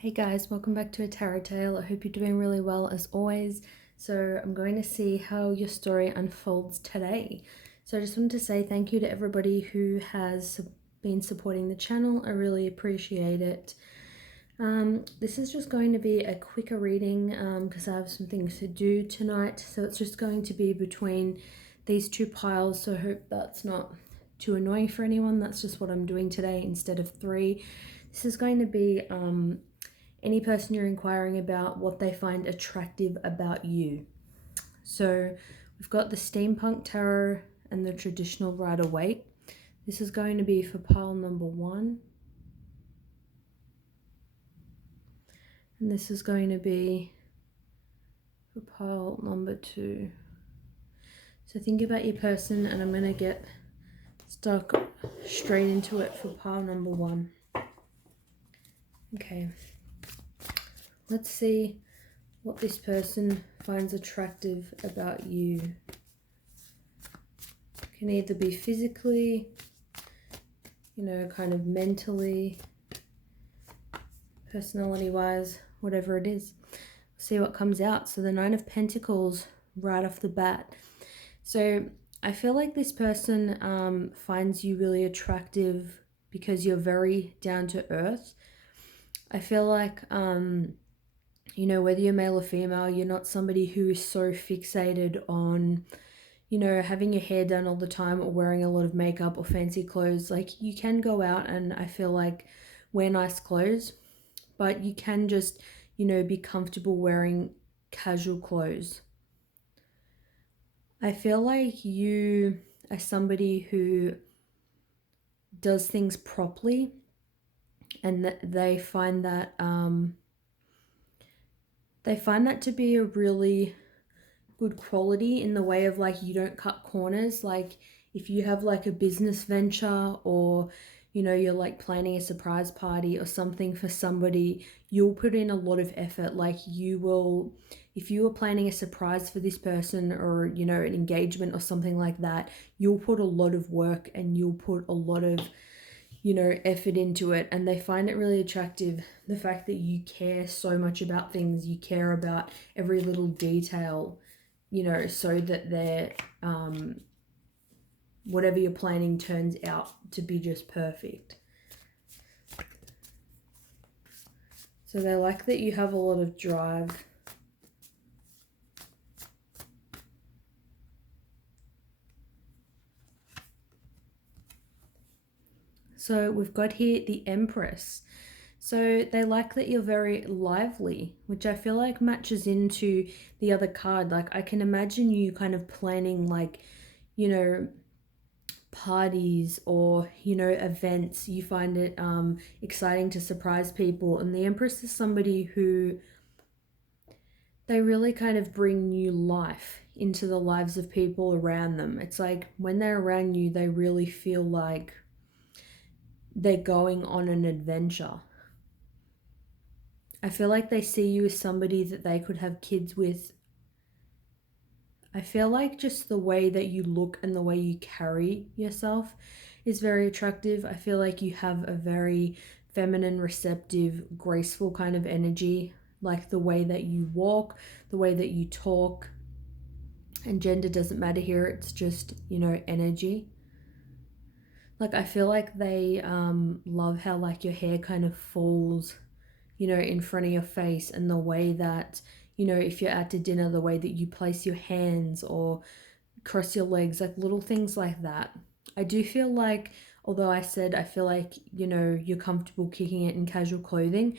Hey guys, welcome back to A Tarot Tale. I hope you're doing really well as always. So I'm going to see how your story unfolds today. So I just wanted to say thank you to everybody who has been supporting the channel. I really appreciate it. This is just going to be a quicker reading because I have some things to do tonight. So it's just going to be between these two piles. So I hope that's not too annoying for anyone. That's just what I'm doing today instead of three. This is going to be any person you're inquiring about, what they find attractive about you. So we've got the Steampunk Tarot and the Traditional Rider-Waite. This is going to be for pile number 1. And this is going to be for pile number 2. So think about your person, and I'm going to get stuck straight into it for pile number 1. Okay. Let's see what this person finds attractive about you. It can either be physically, kind of mentally, personality-wise, whatever it is. See what comes out. So the Nine of Pentacles right off the bat. So I feel like this person finds you really attractive because you're very down to earth. I feel like whether you're male or female, you're not somebody who is so fixated on, having your hair done all the time or wearing a lot of makeup or fancy clothes. Like, you can go out and I feel like wear nice clothes, but you can just, be comfortable wearing casual clothes. I feel like you are somebody who does things properly, and that they find that to be a really good quality in the way of, like, you don't cut corners. Like, if you have like a business venture, or you're like planning a surprise party or something for somebody, you'll put in a lot of effort. Like, you will, if you are planning a surprise for this person, or an engagement or something like that, you'll put a lot of work and you'll put a lot of effort into it. And they find it really attractive, the fact that you care so much about things. You care about every little detail, so that their whatever you're planning turns out to be just perfect. So they like that you have a lot of drive. So we've got here the Empress. So they like that you're very lively, which I feel like matches into the other card. Like, I can imagine you kind of planning, like, parties or, events. You find it exciting to surprise people. And the Empress is somebody who, they really kind of bring new life into the lives of people around them. It's like when they're around you, they really feel like they're going on an adventure. I feel like they see you as somebody that they could have kids with. I feel like just the way that you look and the way you carry yourself is very attractive. I feel like you have a very feminine, receptive, graceful kind of energy. Like the way that you walk, the way that you talk. And gender doesn't matter here. It's just, energy. Like, I feel like they love how, like, your hair kind of falls, in front of your face, and the way that, if you're out to dinner, the way that you place your hands or cross your legs, like little things like that. I do feel like, although I said I feel like, you're comfortable kicking it in casual clothing,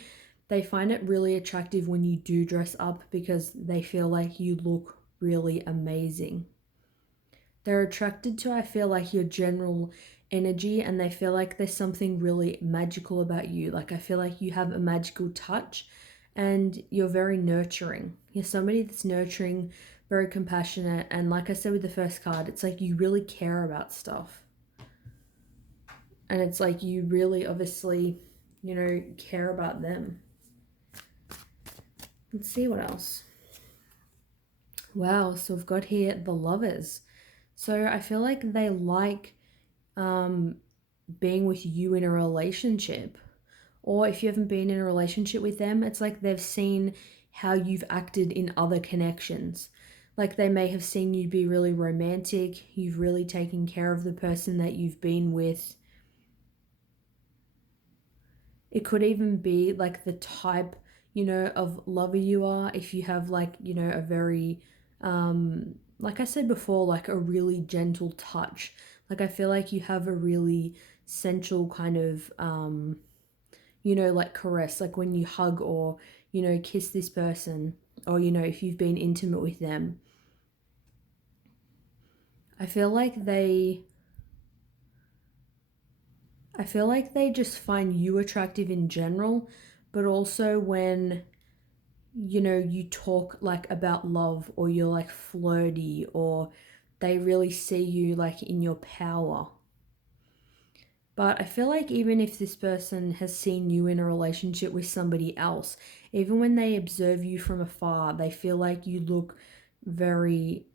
they find it really attractive when you do dress up because they feel like you look really amazing. They're attracted to, I feel like, your general energy, and they feel like there's something really magical about you. Like, I feel like you have a magical touch and you're very nurturing. You're somebody that's nurturing, very compassionate, and like I said with the first card, it's like you really care about stuff. And it's like you really obviously, care about them. Let's see what else. Wow, so we've got here the Lovers. So I feel like they like being with you in a relationship, Or if you haven't been in a relationship with them, it's like they've seen how you've acted in other connections. Like they may have seen you be really romantic, you've really taken care of the person that you've been with. It could even be like the type, of lover you are. If you have like, a very, like I said before, like a really gentle touch. Like I feel like you have a really sensual kind of, like caress, like when you hug or, kiss this person, or, if you've been intimate with them. I feel like they I feel like they just find you attractive in general, but also when you talk like about love, or you're like flirty, or they really see you like in your power. But I feel like even if this person has seen you in a relationship with somebody else, even when they observe you from afar, they feel like you look very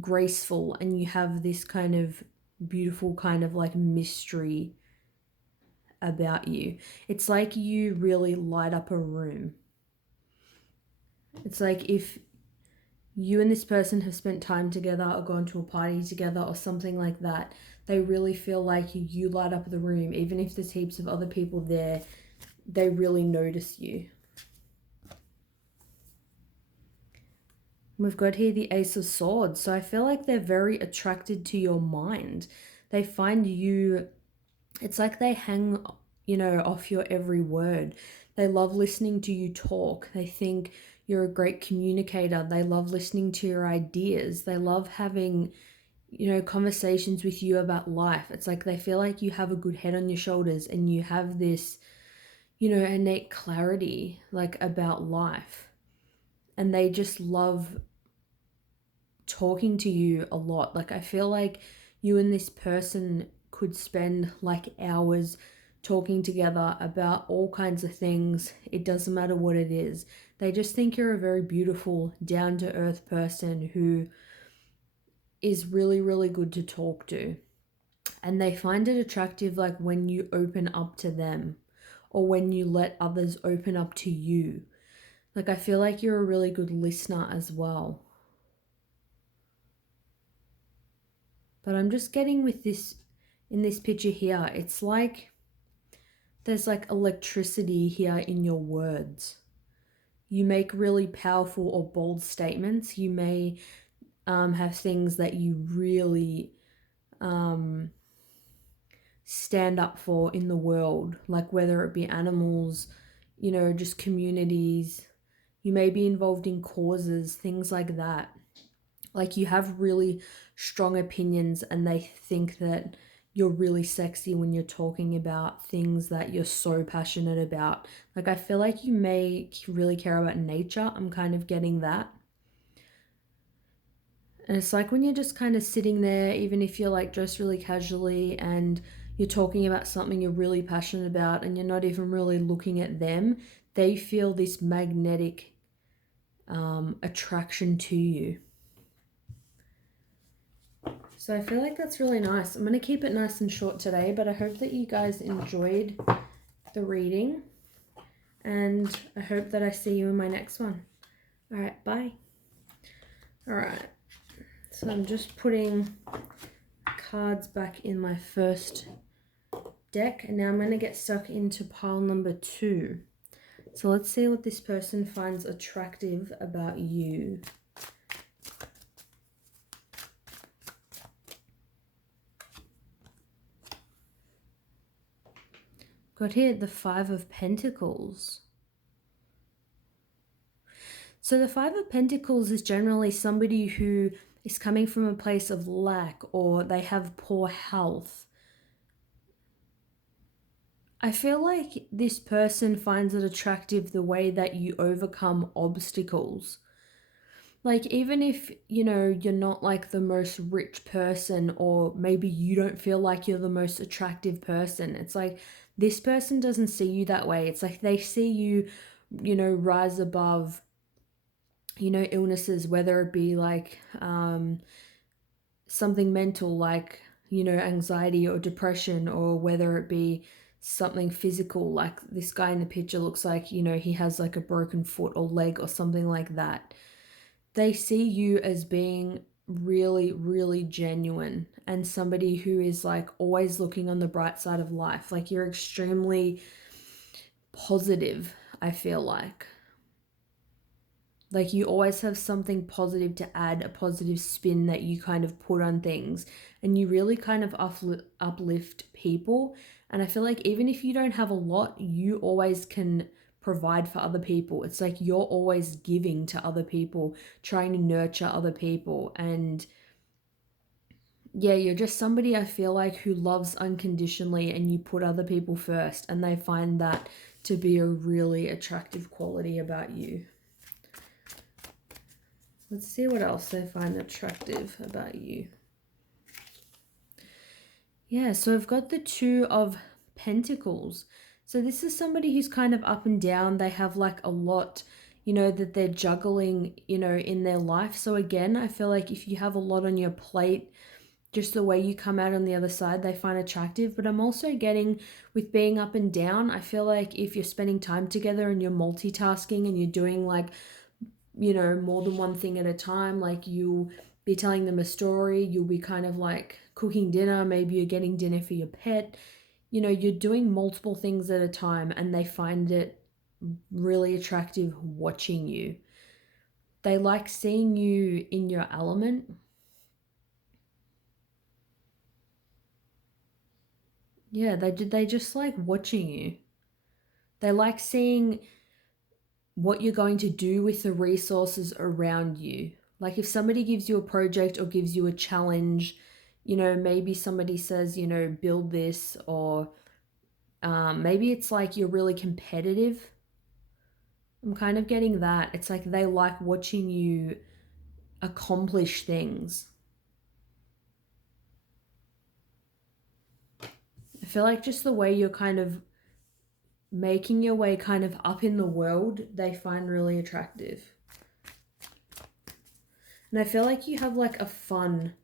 graceful and you have this kind of beautiful kind of like mystery about you. It's like you really light up a room. It's like if you and this person have spent time together or gone to a party together or something like that, they really feel like you light up the room. Even if there's heaps of other people there, they really notice you. We've got here the Ace of Swords. So I feel like they're very attracted to your mind. They find you, it's like they hang, off your every word. They love listening to you talk. They think you're a great communicator. They love listening to your ideas. They love having, conversations with you about life. It's like they feel like you have a good head on your shoulders and you have this, innate clarity like about life. And they just love talking to you a lot. Like I feel like you and this person could spend like hours talking together about all kinds of things. It doesn't matter what it is. They just think you're a very beautiful, down to earth person who is really, really good to talk to. And they find it attractive like when you open up to them, or when you let others open up to you. Like I feel like you're a really good listener as well. But I'm just getting with this in this picture here, it's like there's like electricity here in your words. You make really powerful or bold statements. You may have things that you really stand up for in the world, like whether it be animals, just communities. You may be involved in causes, things like that. Like you have really strong opinions and they think that you're really sexy when you're talking about things that you're so passionate about. Like I feel like you may really care about nature. I'm kind of getting that. And it's like when you're just kind of sitting there, even if you're like dressed really casually and you're talking about something you're really passionate about and you're not even really looking at them, they feel this magnetic attraction to you. So I feel like that's really nice. I'm going to keep it nice and short today, but I hope that you guys enjoyed the reading. And I hope that I see you in my next one. All right, bye. All right. So I'm just putting cards back in my first deck, and now I'm going to get stuck into pile number 2. So let's see what this person finds attractive about you. Got here the Five of Pentacles. So the Five of Pentacles is generally somebody who is coming from a place of lack, or they have poor health. I feel like this person finds it attractive the way that you overcome obstacles. Like even if, you're not like the most rich person, or maybe you don't feel like you're the most attractive person, it's like this person doesn't see you that way. It's like they see you, rise above, illnesses, whether it be like something mental like, anxiety or depression, or whether it be something physical. Like this guy in the picture looks like, you know, he has like a broken foot or leg or something like that. They see you as being really, really genuine and somebody who is like always looking on the bright side of life. Like you're extremely positive, I feel like. Like you always have something positive to add, a positive spin that you kind of put on things, and you really kind of uplift people. And I feel like even if you don't have a lot, you always can provide for other people. It's like you're always giving to other people, trying to nurture other people. And yeah, you're just somebody I feel like who loves unconditionally and you put other people first, and they find that to be a really attractive quality about you. Let's see what else they find attractive about you. Yeah, so I've got the Two of Pentacles. So this is somebody who's kind of up and down. They have like a lot, you know, that they're juggling, you know, in their life. So again, I feel like if you have a lot on your plate, just the way you come out on the other side, they find attractive. But I'm also getting with being up and down, I feel like if you're spending time together and you're multitasking and you're doing like, you know, more than one thing at a time. Like you'll be telling them a story, you'll be kind of like cooking dinner, maybe you're getting dinner for your pet. You know, you're doing multiple things at a time and they find it really attractive watching you. They like seeing you in your element. Yeah, they just like watching you. They like seeing what you're going to do with the resources around you. Like if somebody gives you a project or gives you a challenge, you know, maybe somebody says, you know, build this, or maybe it's like you're really competitive. I'm kind of getting that. It's like they like watching you accomplish things. I feel like just the way you're kind of making your way kind of up in the world, they find really attractive. And I feel like you have like a fun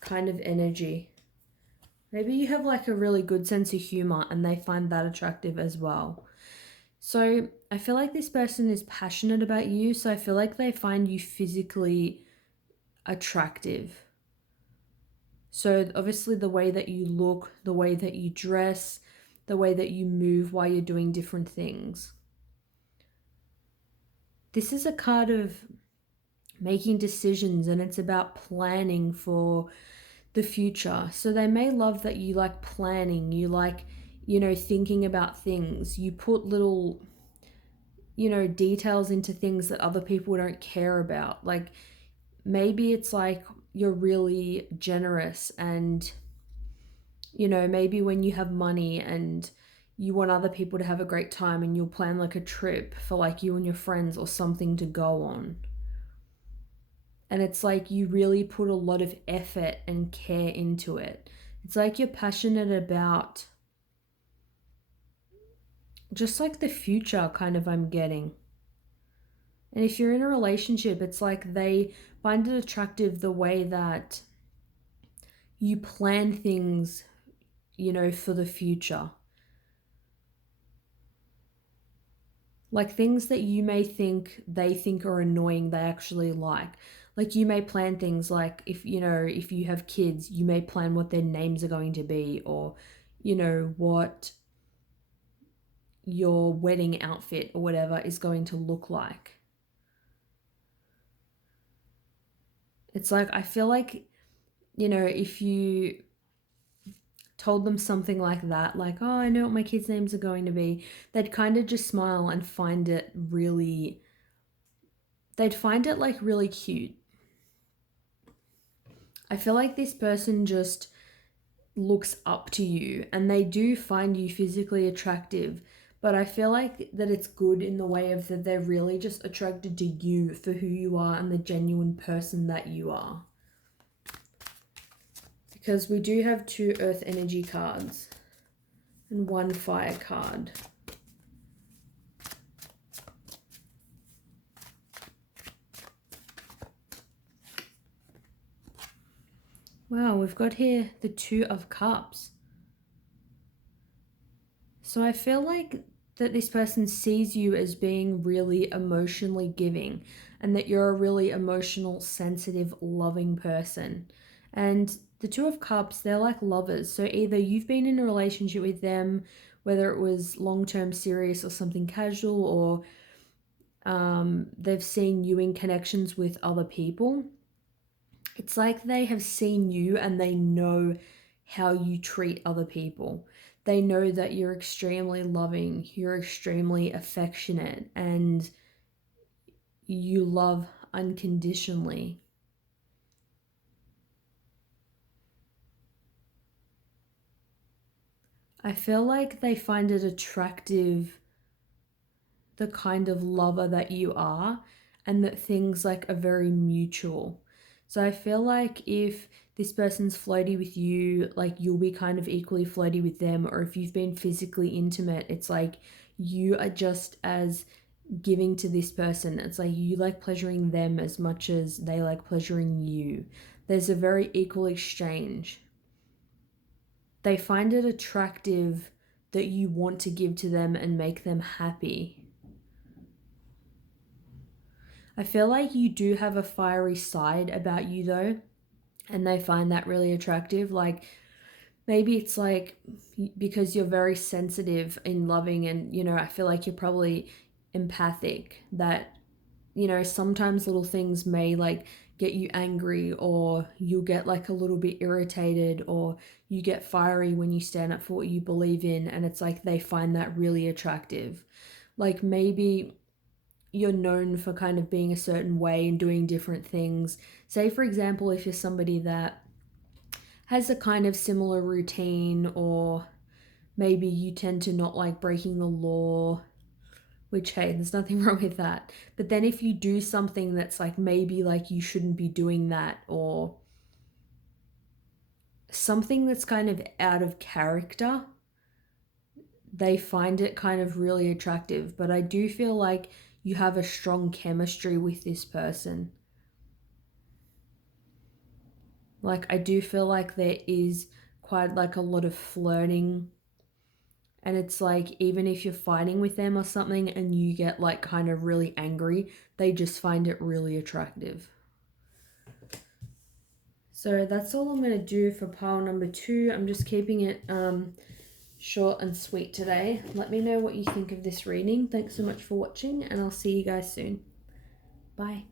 kind of energy. Maybe you have like a really good sense of humor and they find that attractive as well. So I feel like this person is passionate about you. So I feel like they find you physically attractive. So obviously the way that you look, the way that you dress, the way that you move while you're doing different things. This is a card of making decisions, and it's about planning for the future. So they may love that you like planning, you like, you know, thinking about things. You put little, you know, details into things that other people don't care about. Like maybe it's like you're really generous, and you know, maybe when you have money and you want other people to have a great time, and you'll plan like a trip for like you and your friends or something to go on. And it's like you really put a lot of effort and care into it. It's like you're passionate about just like the future, kind of, I'm getting. And if you're in a relationship, it's like they find it attractive the way that you plan things, you know, for the future. Like things that you may think they think are annoying, they actually like. Like you may plan things like if, you know, if you have kids, you may plan what their names are going to be, or, you know, what your wedding outfit or whatever is going to look like. It's like, I feel like, you know, if you told them something like that, like, oh, I know what my kids' names are going to be, they'd kind of just smile and find it really, they'd find it like really cute. I feel like this person just looks up to you and they do find you physically attractive, but I feel like that it's good in the way of that they're really just attracted to you for who you are and the genuine person that you are. Because we do have 2 earth energy cards and 1 fire card. Wow, we've got here the 2 of cups. So I feel like that this person sees you as being really emotionally giving and that you're a really emotional, sensitive, loving person. And the Two of Cups, they're like lovers. So either you've been in a relationship with them, whether it was long term serious or something casual, or they've seen you in connections with other people. It's like they have seen you and they know how you treat other people. They know that you're extremely loving, you're extremely affectionate, and you love unconditionally. I feel like they find it attractive, the kind of lover that you are, and that things like are very mutual. So I feel like if this person's flirty with you, like you'll be kind of equally flirty with them, or if you've been physically intimate, it's like you are just as giving to this person. It's like you like pleasuring them as much as they like pleasuring you. There's a very equal exchange. They find it attractive that you want to give to them and make them happy. I feel like you do have a fiery side about you though, and they find that really attractive. Like maybe it's like because you're very sensitive and loving, and I feel like you're probably empathic, that sometimes little things may like get you angry, or you'll get like a little bit irritated, or you get fiery when you stand up for what you believe in, and it's like they find that really attractive. Like maybe you're known for kind of being a certain way and doing different things. Say, for example, if you're somebody that has a kind of similar routine, or maybe you tend to not like breaking the law, which, hey, there's nothing wrong with that. But then if you do something that's like maybe like you shouldn't be doing that, or something that's kind of out of character, they find it kind of really attractive. But I do feel like you have a strong chemistry with this person. Like, I do feel like there is quite like a lot of flirting. And it's like, even if you're fighting with them or something and you get like kind of really angry, they just find it really attractive. So that's all I'm going to do for pile number 2. I'm just keeping it short and sweet today. Let me know what you think of this reading. Thanks so much for watching, and I'll see you guys soon. Bye.